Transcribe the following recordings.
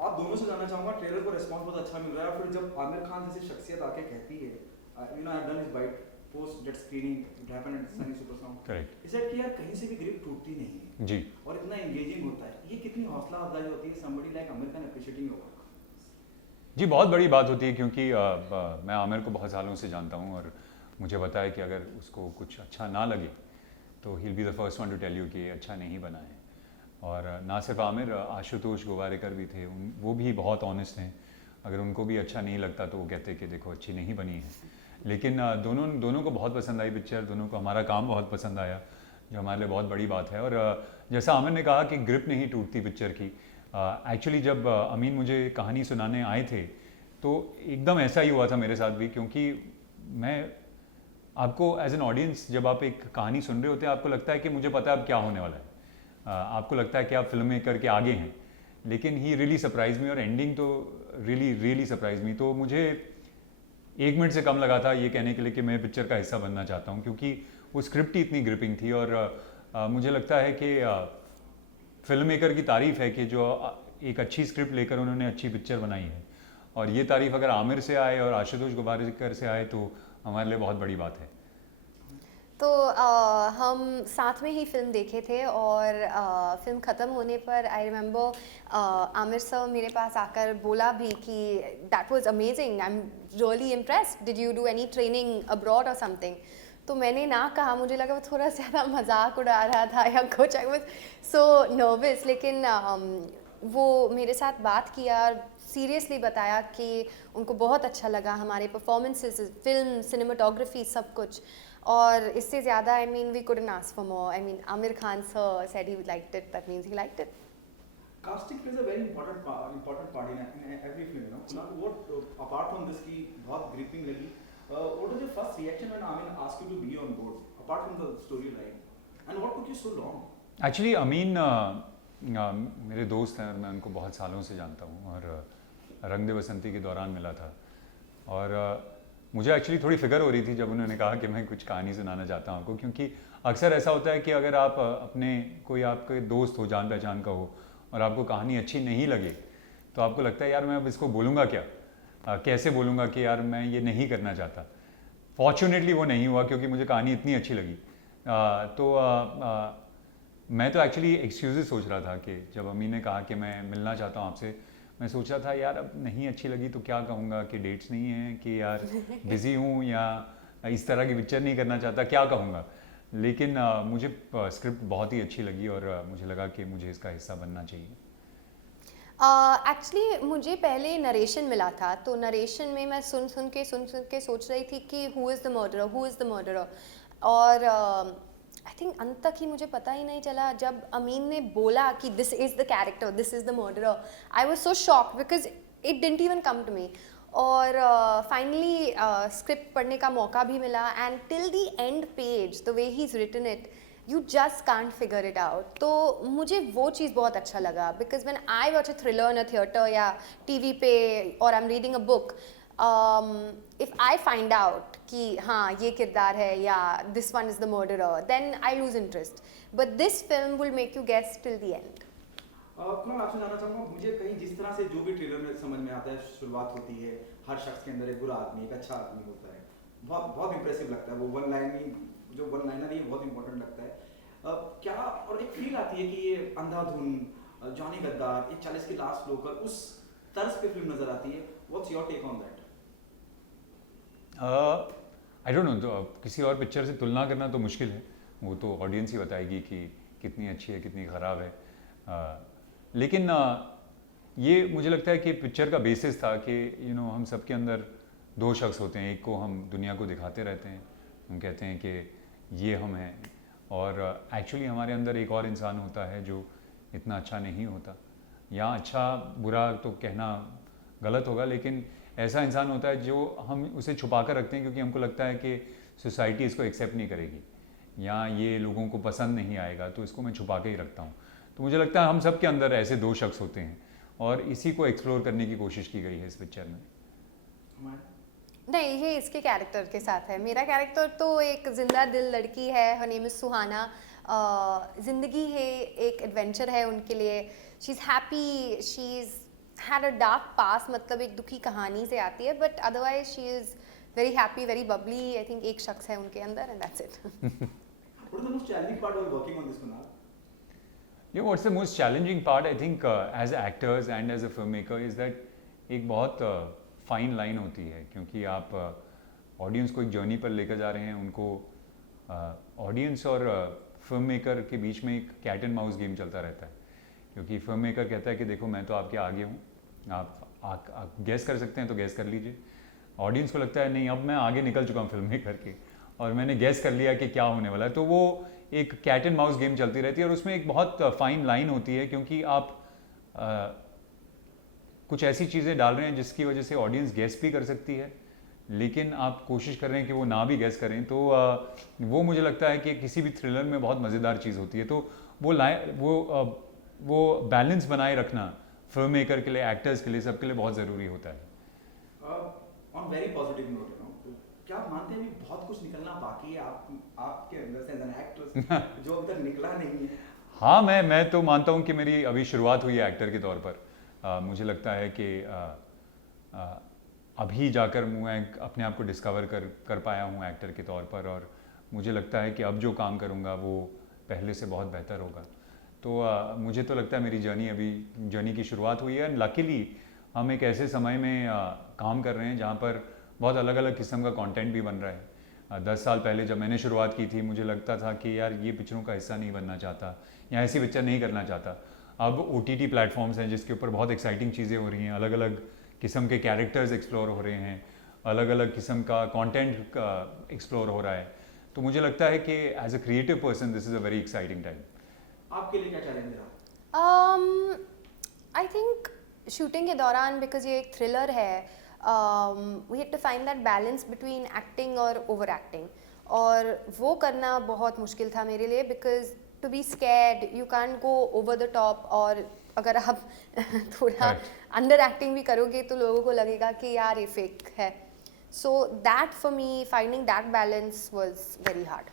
आप दोनों से जानना चाहूँगा, ट्रेलर को रिस्पॉन्स बहुत अच्छा मिल रहा है, और फिर जब आमिर खान जैसी शख्सियत आके कहती है, you know I have done his bite post that screening it happened at Sunny Super Sound, correct is that कि यार कहीं से भी ग्रिप टूटती नहीं है जी। और इतना एंगेजिंग होता है, ये कितनी हौसला अफजाई होती है somebody like Aamir Khan appreciating your work? जी बहुत बड़ी बात होती है क्योंकि मैं आमिर को बहुत सालों से जानता हूँ और मुझे पता है कि अगर उसको कुछ अच्छा ना लगे तो he will be the first one to tell you कि ये अच्छा नहीं बना है। और ना सिर्फ आमिर, आशुतोष गोवारिकर भी थे, वो भी बहुत ऑनेस्ट हैं। अगर उनको भी अच्छा नहीं लगता तो वो कहते कि देखो अच्छी नहीं बनी है। लेकिन दोनों को बहुत पसंद आई पिक्चर, दोनों को हमारा काम बहुत पसंद आया, जो हमारे लिए बहुत बड़ी बात है। और जैसा आमिर ने कहा कि ग्रिप नहीं टूटती पिक्चर की, एक्चुअली जब अमीन मुझे कहानी सुनाने आए थे तो एकदम ऐसा ही हुआ था मेरे साथ भी, क्योंकि मैं आपको एज एन ऑडियंस जब आप एक कहानी सुन रहे होते हैं आपको लगता है कि मुझे पता है अब क्या होने वाला है, आपको लगता है कि आप फिल्म मेकर के आगे हैं, लेकिन ही रियली सरप्राइज मी और एंडिंग तो रियली सरप्राइज मी। तो मुझे 1 मिनट से कम लगा था ये कहने के लिए कि मैं पिक्चर का हिस्सा बनना चाहता हूँ, क्योंकि वो स्क्रिप्ट ही इतनी ग्रिपिंग थी। और मुझे लगता है कि फिल्म मेकर की तारीफ़ है कि जो एक अच्छी स्क्रिप्ट लेकर उन्होंने अच्छी पिक्चर बनाई है, और ये तारीफ़ अगर आमिर से आए और आशुतोष गोवारिकर से आए तो हमारे लिए बहुत बड़ी बात है। तो हम साथ में ही फिल्म देखे थे और फिल्म ख़त्म होने पर आई रिमेंबर आमिर सर मेरे पास आकर बोला भी कि that was amazing, I am really impressed, did you do any training abroad और समथिंग। तो मैंने ना कहा, मुझे लगा वो थोड़ा ज़्यादा मजाक उड़ा रहा था या कुछ, आई वाज सो नर्वस। लेकिन वो मेरे साथ बात किया और सीरियसली बताया कि उनको बहुत अच्छा लगा हमारे परफॉर्मेंसेस, फिल्म, सिनेमाटोग्राफी, सब कुछ। और इससे ज़्यादा I mean we couldn't ask for more. I mean Aamir Khan sir said he liked it, that means he liked it. Casting plays a very important part in every film, you know. Kunal, what apart from this की बहुत gripping लगी, what was your first reaction when Amin asked you to be on board, apart from the storyline, and what took you so long? Actually Amin मेरे दोस्त हैं और मैं उनको बहुत सालों से जानता हूँ, और रंग दे बसंती के दौरान मिला था। और मुझे एक्चुअली थोड़ी फिक्र हो रही थी जब उन्होंने कहा कि मैं कुछ कहानी सुनाना चाहता हूँ आपको, क्योंकि अक्सर ऐसा होता है कि अगर आप अपने कोई आपके दोस्त हो, जान पहचान का हो, और आपको कहानी अच्छी नहीं लगे तो आपको लगता है यार मैं अब इसको बोलूँगा क्या, कैसे बोलूँगा कि यार मैं ये नहीं करना चाहता। फॉर्चुनेटली वो नहीं हुआ क्योंकि मुझे कहानी इतनी अच्छी लगी। मैं तो एक्चुअली एक्सक्यूज़ेस सोच रहा था कि जब अम्मी ने कहा कि मैं मिलना चाहता हूँ आपसे, मैं सोच रहा था यार अब नहीं अच्छी लगी तो क्या कहूँगा कि डेट्स नहीं हैं, कि यार बिज़ी हूँ, या इस तरह की पिक्चर नहीं करना चाहता, क्या कहूँगा। लेकिन मुझे स्क्रिप्ट बहुत ही अच्छी लगी और मुझे लगा कि मुझे इसका हिस्सा बनना चाहिए। एक्चुअली मुझे पहले नरेशन मिला था, तो नरेशन में मैं सुन सुन के सोच रही थी कि हु इज़ द मर्डरर। और आई थिंक अंत तक ही मुझे पता ही नहीं चला, जब अमीन ने बोला कि this is the character, this is the murderer, I was so shocked because it didn't even come to me. और फाइनली स्क्रिप्ट पढ़ने का मौका भी मिला, and till the end page the way he is written it, you just can't figure it out. तो मुझे वो चीज़ बहुत अच्छा लगा, because when I watch a thriller in a theatre या टीवी पे, और I am reading a book, if I find out कि हाँ ये किरदार है या this one is the murderer, then I lose interest, but this film will make you guess till the end. Kunal, आपसे जानना चाहूँगा, मुझे कहीं जिस तरह से जो भी ट्रेलर में समझ में आता है, शुरुआत होती है हर शख्स के अंदर एक बुरा आदमी, एक अच्छा आदमी होता है, बहुत बहुत इंप्रेसिव लगता है वो वन लाइनर ही बहुत इंपॉर्टेंट लगता है। क्या और एक फील आती है कि ये अंधाधुन, जॉनी गद्दार, एक 40 की लास्ट लोकल, उस तर्ज पे फिल्म नजर आती है। What's your take on that? I don't know, किसी और पिक्चर से तुलना करना तो मुश्किल है, वो तो ऑडियंस ही बताएगी कि कितनी अच्छी है कितनी ख़राब है। लेकिन ये मुझे लगता है कि पिक्चर का बेसिस था कि हम सब के अंदर दो शख्स होते हैं, एक को हम दुनिया को दिखाते रहते हैं, हम कहते हैं कि ये हम हैं, और एक्चुअली हमारे अंदर एक और इंसान होता है जो इतना अच्छा नहीं होता, या अच्छा बुरा तो कहना गलत होगा, लेकिन ऐसा इंसान होता है जो हम उसे छुपा कर रखते हैं क्योंकि हमको लगता है कि सोसाइटी इसको एक्सेप्ट नहीं करेगी या ये लोगों को पसंद नहीं आएगा, तो इसको मैं छुपा के ही रखता हूँ। तो मुझे लगता है हम सब के अंदर ऐसे दो शख्स होते हैं और इसी को एक्सप्लोर करने की कोशिश की गई है इस पिक्चर में। नहीं, ये इसके कैरेक्टर के साथ है। मेरा कैरेक्टर तो एक जिंदा दिल लड़की है, हर नेम इज़ सुहाना। ज़िंदगी है, एक एडवेंचर है उनके लिए। She is happy, she is had a dark past, मतलब एक दुखी कहानी से आती है, but otherwise she is very happy, very bubbly. I think एक शख्स है उनके अंदर and that's it. What is the most challenging part while working on this, Kunal? Yeah, what's the most challenging part, I think, as actors and as a filmmaker is that एक बहुत fine line होती है, क्योंकि आप audience को एक journey पर लेकर जा रहे हैं, उनको ऑडियंस और फिल्म मेकर के बीच में एक कैट एंड माउस गेम चलता रहता है, क्योंकि फिल्म मेकर कहता है कि देखो मैं तो आपके आगे हूँ, आप गैस कर सकते हैं तो गैस कर लीजिए। ऑडियंस को लगता है नहीं, अब मैं आगे निकल चुका हूँ फिल्म मेकर के और मैंने गैस कर लिया कि क्या होने वाला है, तो वो एक कैट एंड माउस गेम चलती रहती है और उसमें एक बहुत फाइन लाइन होती है, क्योंकि आप कुछ ऐसी चीज़ें डाल रहे हैं जिसकी वजह से ऑडियंस गैस भी कर सकती है, लेकिन आप कोशिश कर रहे हैं कि वो ना भी गैस करें, तो वो मुझे लगता है कि किसी भी थ्रिलर में बहुत मज़ेदार चीज़ होती है। तो वो बैलेंस बनाए रखना फिल्म मेकर के लिए, एक्टर्स के लिए, सबके लिए बहुत ज़रूरी होता है। ऑन वेरी पॉजिटिव नोट, क्या आप मानते हैं अभी बहुत कुछ निकलना बाकी है आपके अंदर से एज एन एक्ट्रेस जो अभी तक निकला नहीं है? हाँ, मैं तो मानता हूँ कि मेरी अभी शुरुआत हुई है एक्टर के तौर पर। मुझे लगता है कि अभी जाकर मैं अपने आप को डिस्कवर कर पाया हूँ एक्टर के तौर पर, और मुझे लगता है कि अब जो काम करूँगा वो पहले से बहुत बेहतर होगा। तो मुझे तो लगता है मेरी जर्नी की शुरुआत हुई है। लकीली हम एक ऐसे समय में काम कर रहे हैं जहाँ पर बहुत अलग अलग किस्म का कंटेंट भी बन रहा है। 10 साल पहले जब मैंने शुरुआत की थी, मुझे लगता था कि यार ये पिक्चरों का हिस्सा नहीं बनना चाहता या ऐसी पिक्चर नहीं करना चाहता। अब OTT प्लेटफॉर्म्स हैं जिसके ऊपर बहुत एक्साइटिंग चीज़ें हो रही हैं, अलग अलग किस्म के कैरेक्टर्स एक्सप्लोर हो रहे हैं, अलग अलग किस्म का कंटेंट एक्सप्लोर हो रहा है। तो मुझे लगता है कि as a creative person this is a very exciting time. आपके लिए क्या चैलेंज रहा? आई थिंक शूटिंग के दौरान, बिकॉज ये एक थ्रिलर है, we had to find that balance between acting और ओवर एक्टिंग, और वो करना बहुत मुश्किल था मेरे लिए, because to be scared you can't go over the top, और अगर आप थोड़ा अंडर एक्टिंग भी करोगे तो लोगों को लगेगा कि यार ये फेक है। So that for me, finding that balance was very hard.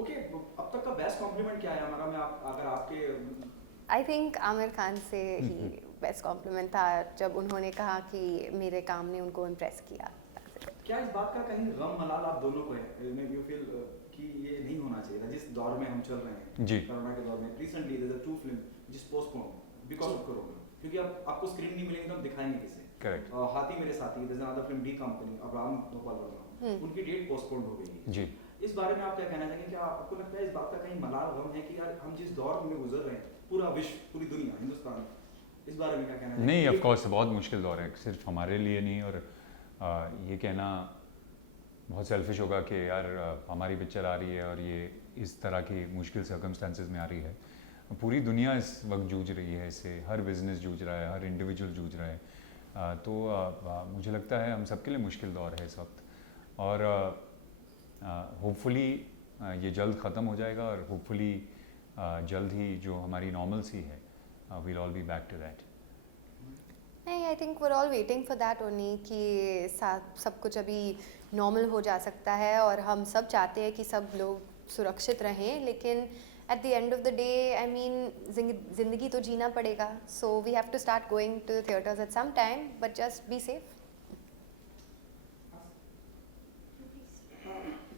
Okay, अब तक का बेस्ट कॉम्प्लीमेंट क्या है हमारा में अगर आपके? आई थिंक आमिर खान से ही बेस्ट कॉम्प्लीमेंट था जब उन्होंने कहा कि मेरे काम ने उनको इम्प्रेस किया। क्या इस बात का कहीं गम मलाल आप दोनों को है? यू फील कि ये नहीं होना चाहिए था जिस दौर में हम चल रहे हैं जी, कोरोना के दौर में? Recently there is a 2 film जिस पोस्टपोन बिकॉज़ ऑफ कोरोना, क्योंकि अब आपको स्क्रीन नहीं मिलेगी तो हम दिखाएंगे किसे? Correct. Haathi Mere Saathi, there is another film D Company, Abraham Gopal Varma, उनकी डेट पोस्टपोन हो गई है। जी, इस बारे में आप क्या कहना चाहेंगे? क्या आपको लगता है इस बात का कहीं मलाल गम है कि यार हम जिस दौर में गुजर रहे हैं, पूरा विश्व, पूरी दुनिया, हिंदुस्तान, इस बारे में क्या कहना चाहेंगे? नहीं, ऑफ कोर्स बहुत मुश्किल दौर है, सिर्फ हमारे लिए नहीं, और ये कहना बहुत सेल्फिश होगा कि यार हमारी पिक्चर आ रही है और ये इस तरह की मुश्किल सर्कमस्टेंसेस में आ रही है। पूरी दुनिया इस वक्त जूझ रही है इससे, हर बिज़नेस जूझ रहा है, हर इंडिविजुअल जूझ रहा है। तो मुझे लगता है हम सबके लिए मुश्किल दौर है इस वक्त, और होपफुली ये जल्द ख़त्म हो जाएगा, और होपफुली जल्द ही जो हमारी नॉर्मल सी है, we'll all be back to that. नहीं, I think we are all waiting for that only, कि सब कुछ अभी नॉर्मल हो जा सकता है, और हम सब चाहते हैं कि सब लोग सुरक्षित रहें, लेकिन at the end of the day I mean ज़िंदगी तो जीना पड़ेगा, so we have to start going to the theatres at some time, but just be safe.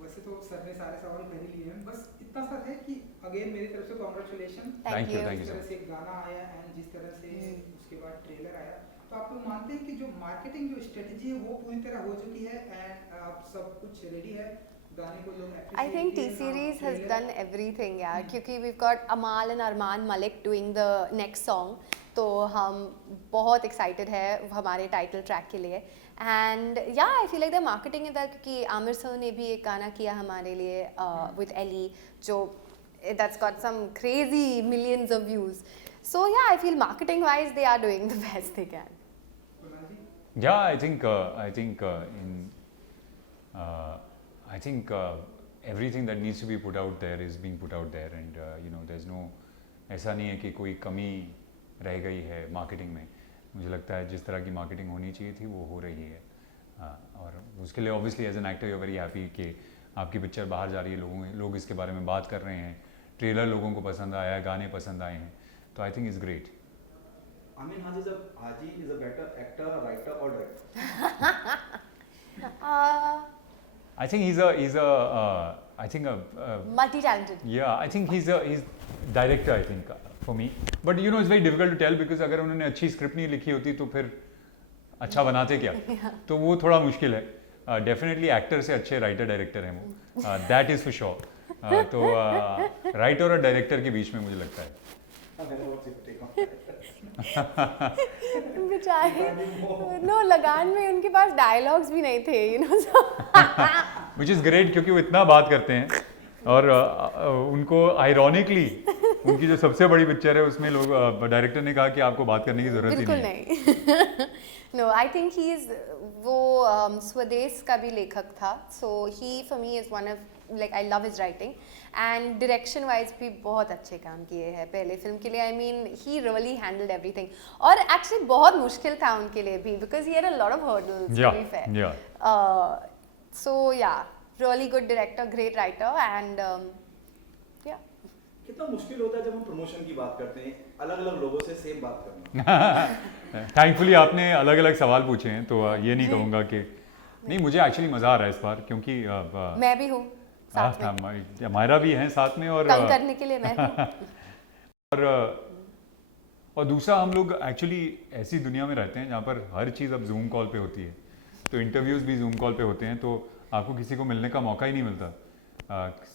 वैसे तो सर ने सारे सवाल कर ही लिए हैं, बस इतना सा है कि अगेन मेरी तरफ से कॉन्ग्रेचुलेशन। थैंक यू जिस तरह से गाना आया एंड जिस तरह से उसके बाद ट्रेलर आया, तो आप लोग मानते हैं कि जो मार्केटिंग जो स्ट्रेटजी है वो पूरी तरह हो चुकी है एंड आप सब कुछ रेडी है? गाने को लोग I think T Series has done everything यार, क्योंकि we got Amaal and Armaan Malik doing the next song, तो हम बहुत एक्साइटेड है हमारे टाइटल ट्रैक के लिए, एंड या I feel like the marketing is that, क्योंकि आमिर सर ने भी एक गाना किया हमारे लिए विद एली, जो that's got some crazy millions of views, so yeah I feel marketing wise they are doing the best they can. Yeah, I think everything that needs to be put out there is being put out there, and there's no, ऐसा नहीं है कि कोई कमी रह गई है marketing में। मुझे लगता है जिस तरह की मार्केटिंग होनी चाहिए थी वो हो रही है, और उसके लिए obviously as an actor you are very happy कि आपकी पिक्चर बाहर जा रही है, लोग इसके बारे में बात कर रहे हैं, ट्रेलर लोगों को पसंद आया है, गाने पसंद आए हैं, तो I think is great. Amin Haji is a better actor, writer, or director? I think he's a I think a multi-talented. yeah, I think he's director, I think, for me. But you know, it's very difficult to tell because अगर उन्होंने अच्छी script नहीं लिखी होती तो फिर अच्छा बनाते क्या? तो वो थोड़ा मुश्किल है. डेफिनेटली एक्टर से अच्छे राइटर डायरेक्टर हैं वो. That is for sure. तो राइटर और डायरेक्टर के बीच में मुझे लगता है. What's your take on that? बेचारे नो लगान में उनके पास डायलॉग्स भी नहीं थे, you know. Which is great क्योंकि वो इतना बात करते हैं और उनको आयरॉनिकली उनकी जो सबसे बड़ी पिक्चर है उसमें लोग डायरेक्टर ने कहा कि आपको बात करने की ज़रूरत ही बिल्कुल नहीं है. नहीं. No I think he is वो स्वदेश का भी लेखक था. So he for me is one of like I love his writing and direction wise भी बहुत अच्छे काम किए हैं पहले फिल्म के लिए. I mean he really handled everything और एक्चुअली बहुत मुश्किल था उनके लिए भी because he had a lot of hurdles to be fair. So yeah really good director, great writer and yeah. कितना मुश्किल होता है जब हम प्रमोशन की बात करते हैं अलग अलग लोगों से सेम बात करना. थैंकफुली आपने अलग अलग सवाल पूछे हैं तो ये नहीं कहूँगा कि नहीं. मुझे एक्चुअली मज़ा आ रहा है इस बार क्योंकि मैं भी हूँ साथ में, हमारा भी है साथ में और तंग करने के लिए मैं हूँ. और दूसरा हम लोग एक्चुअली ऐसी दुनिया में रहते हैं जहाँ पर हर चीज़ अब जूम कॉल पे होती है. तो इंटरव्यूज़ भी जूम कॉल पे होते हैं तो आपको किसी को मिलने का मौका ही नहीं मिलता.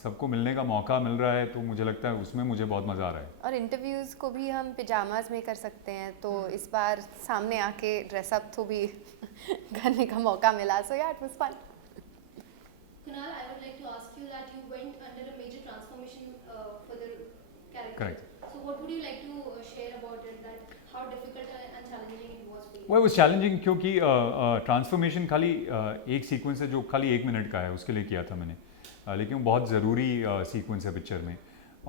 सबको मिलने का मौका मिल रहा है तो मुझे लगता है उसमें मुझे बहुत मज़ा आ रहा है. और इंटरव्यूज़ को भी हम पिजामाज में कर सकते हैं तो इस बार सामने आके ड्रेसअप तो भी करने का मौका मिला. So yeah it was fun. Kunal, I would like to ask you that you went under a major transformation for the character. Correct. So what would you like to share about it, that how difficult and challenging it was for you? वो was challenging क्योंकि transformation खाली एक sequence है जो खाली 1 minute का है उसके लिए किया था मैंने. लेकिन वो बहुत ज़रूरी सीक्वेंस है पिक्चर में.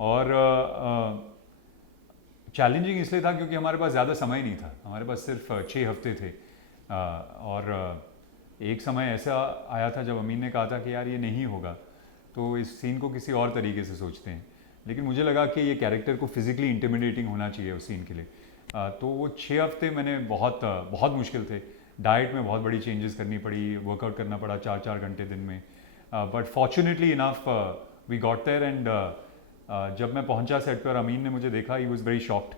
और चैलेंजिंग इसलिए था क्योंकि हमारे पास ज़्यादा समय नहीं था. हमारे पास सिर्फ 6 हफ्ते थे. और एक समय ऐसा आया था जब अमीन ने कहा था कि यार ये नहीं होगा तो इस सीन को किसी और तरीके से सोचते हैं. लेकिन मुझे लगा कि ये कैरेक्टर को फिज़िकली इंटिमिडेटिंग होना चाहिए उस सीन के लिए. तो वो 6 हफ्ते मैंने बहुत मुश्किल थे. डाइट में बहुत बड़ी चेंजेस करनी पड़ी, वर्कआउट करना पड़ा 4-4 घंटे दिन में. But fortunately enough we got there and जब मैं पहुंचा सेट पर अमीन ने मुझे देखा, he was very shocked,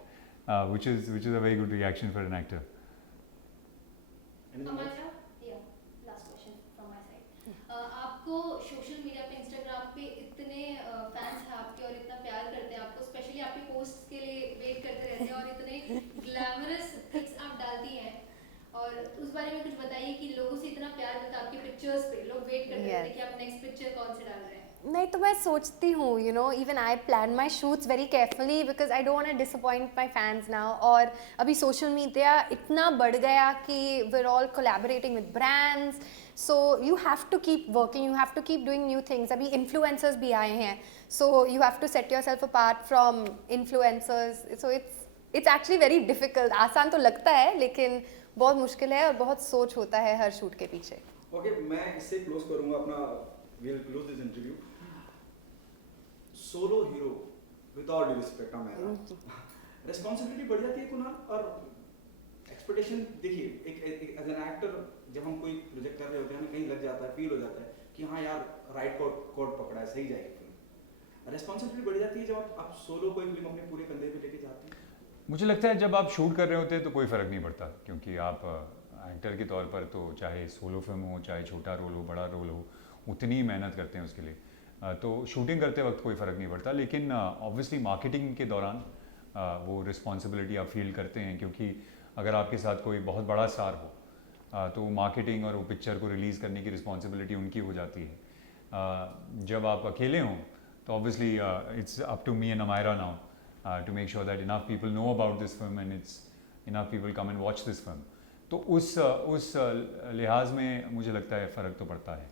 which is a very good reaction for an actor. Anything else? Amanda, yeah, last question from my side. आपको सोशल मीडिया पे, Instagram पे इतने फैंस हैं आपके और इतना प्यार करते हैं आपको, स्पेशली आपके पोस्ट के लिए वेट करते रहते हैं और इतने ग्लैमरस पिक्स आप डालती हैं. और उस बारे में कुछ बताइए कि लोगों से इतना प्यार मिलता है आपकी पिक्चर्स पे, लोग वेट करते रहते हैं कि आप नेक्स्ट पिक्चर कौन से डाल रहे हैं. नहीं तो मैं सोचती हूँ, you know, even I plan my shoots very carefully because I don't want to disappoint my fans now. और अभी सोशल मीडिया इतना बढ़ गया कि we are all collaborating with brands. So you have to keep working, you have to keep doing new things. अभी influencers भी आए हैं, so you have to set yourself apart from influencers. So it's actually very difficult. आसान तो लगता है लेकिन बहुत मुश्किल है और बहुत सोच होता है हर शूट के पीछे. ओके, मैं इससे क्लोज करूंगा अपना, we'll close this interview. Solo hero, with all due respect हमारा, रिस्पांसिबिलिटी बढ़ जाती है कुणाल. और एक्सपेक्टेशन देखिए, एक एज एन एक्टर जब हम कोई प्रोजेक्ट कर रहे होते हैं हमें कहीं लग जाता है, फील हो जाता है कि हाँ यार राइट कोड पकड़ा है, सही जाएगी फिल्म. रिस्पांसिबिलिटी बढ़ जाती है जब आप सोलो कोई फिल्म अपने पूरे कंधे पे लेके जाते हैं. मुझे लगता है जब आप शूट कर रहे होते हैं तो कोई फ़र्क नहीं पड़ता क्योंकि आप एक्टर के तौर पर तो चाहे सोलो फिल्म हो, चाहे छोटा रोल हो, बड़ा रोल हो, उतनी ही मेहनत करते हैं उसके लिए. तो शूटिंग करते वक्त कोई फ़र्क नहीं पड़ता. लेकिन ऑब्वियसली मार्केटिंग के दौरान वो रिस्पॉन्सिबिलिटी आप फील करते हैं क्योंकि अगर आपके साथ कोई बहुत बड़ा स्टार हो तो मार्केटिंग और वो पिक्चर को रिलीज़ करने की रिस्पॉन्सिबिलिटी उनकी हो जाती है. जब आप अकेले हों तो obviously it's up to me and Amaira now to make sure that enough people know about this film and it's enough people come and watch this film. तो उस लिहाज में मुझे लगता है फ़र्क तो पड़ता है.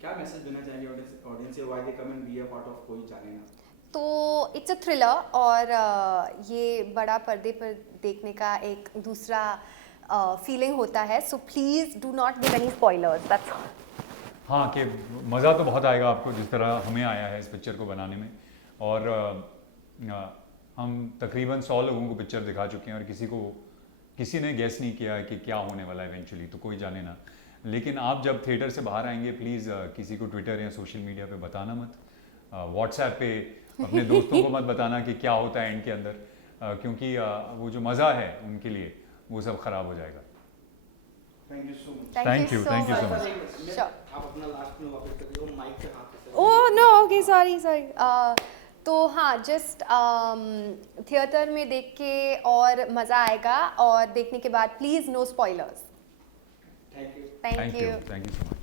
क्या मैसेज देना चाहेंगे ऑडियंस या why they come and be a part of कोई जाने ना? तो इट्स अ थ्रिलर और ये बड़ा पर्दे पर देखने का एक दूसरा फीलिंग होता है. So please do not give any spoilers, that's all. हाँ, कि मज़ा तो बहुत आएगा आपको जिस तरह हमें आया है इस पिक्चर को बनाने में. और हम तकरीबन 100 लोगों को पिक्चर दिखा चुके हैं और किसी को किसी ने गेस नहीं किया कि क्या होने वाला है इवेंचुअली, तो कोई जाने ना। लेकिन आप जब थिएटर से बाहर आएंगे प्लीज़ किसी को ट्विटर या सोशल मीडिया पे बताना मत, व्हाट्सएप पे अपने दोस्तों को मत बताना कि क्या होता है एंड के अंदर, क्योंकि वो जो मज़ा है उनके लिए वो सब ख़राब हो जाएगा। Thank you so much. Thank you so much. much. Sure. आप अपना लास्ट में वापस कर दो माइक पे हाथ से। Oh no, okay, sorry sorry. तो हाँ, जस्ट थिएटर में देख के और मज़ा आएगा, और देखने के बाद please no spoilers. Thank you. Thank you. Thank you so much.